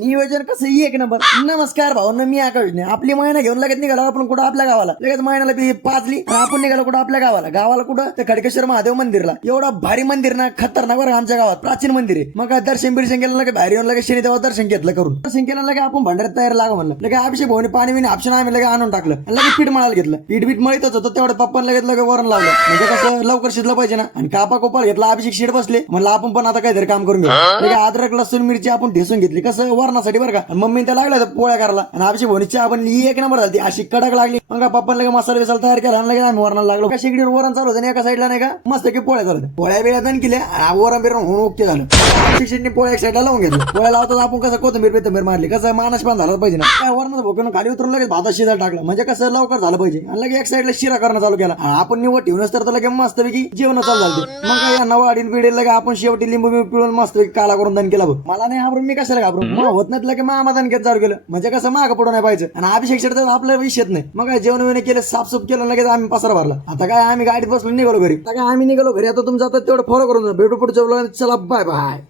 नियोजन कसं एक नंबर. नमस्कार भाऊंना, मी आकाश. आपली महिना घेऊन लगेच निघालो आपण कुठं आपल्या गावाला. लगेच महिन्याला बी पाजली आणि आपण निघालो कुठं आपल्या गावाला कुठं तर खडकेश्वर महादेव मंदिरला. एवढा भारी मंदिर ना, खतरनाक बरं. आमच्या गावात प्राचीन मंदिर आहे. मग काय दर्शन बिर्शन केलं लगे बाहेर येऊन लगे शनी देवा दर्शन घेतलं करून. दर्शन केलं लगे आपण भंडाऱ्यात तयार लागा म्हणलं. लगे अभिषेक भाऊनी पाणी बिणी ऑप्शन आम्ही लगे आणून टाकलं. लगे पीठ मळायला घेतलं. पीठ मळीतच होतं तेवढं पप्पा लगेच लगे वरण लावलं. म्हणजे कसं लवकर शिजलं पाहिजे ना. आणि कापा कोपाल घेतला. अभिषेक शीट बसले म्हणलं आपण पण आता काहीतरी काम करून घेऊ. लगे अद्रक लसूण मिरची आपण ठेसून घेतली कसं वरणासाठी बरं का. मम्मी त्या लागल्या पोळ्या करायला आणि अभिषेक भाऊनी चहा पण एक नंबर झाली. अशी कडक लागली. मग पप्पा लगे मसाला बिसाला तयार केला आणि लगे आम्ही वरणाला लागलो. का शेगडीवर वरण चालू होतं एका साईडला नाही का मस्त की पोळ्या चालू होत्या. पोळ्या बिळ्या दण केल्या वरण बिरण होऊन ओके झालं. शिक्षणनी पोळ्या एक साईडला लावून घेतलं. पोळ्या लावतात आपण कसं कोथंबीर मारली कसं मानस पण झालं पाहिजे ना. काय वरणाचं भोकून खाली उतरून लगेच भातात शिजायला टाकलं. म्हणजे कसं लवकर झालं पाहिजे. आणि लगे एक साईडला शिरा करणं चालू केला. आपण निवड ठेवूनच तर लगे मस्त पैकी जेवण चालू झालं. मग काय नवाडील बिडील लगे आपण शेवटी लिंबू पिळून मस्त पैकी काला करून दण केला. मला नाही घाबरून मी कशाला घाबरून मग होत नाही लगे मामा दण घेत चालू केलं. म्हणजे कसं मागं पडू नाही पाहिजे. आणि अभिषेक शेट आपला विषयच नाही. मग काय जेवण विणे केलं साफसूफ केलं लगेच आम्ही पसारा भरला. आता काय आम्ही गाडीत बसलो निघालो घरी. आता काय आम्ही निघालो घरी. आता तुमचं आता तेवढं फॉलो करून भेटू पुढच्या. चला बाय बाय.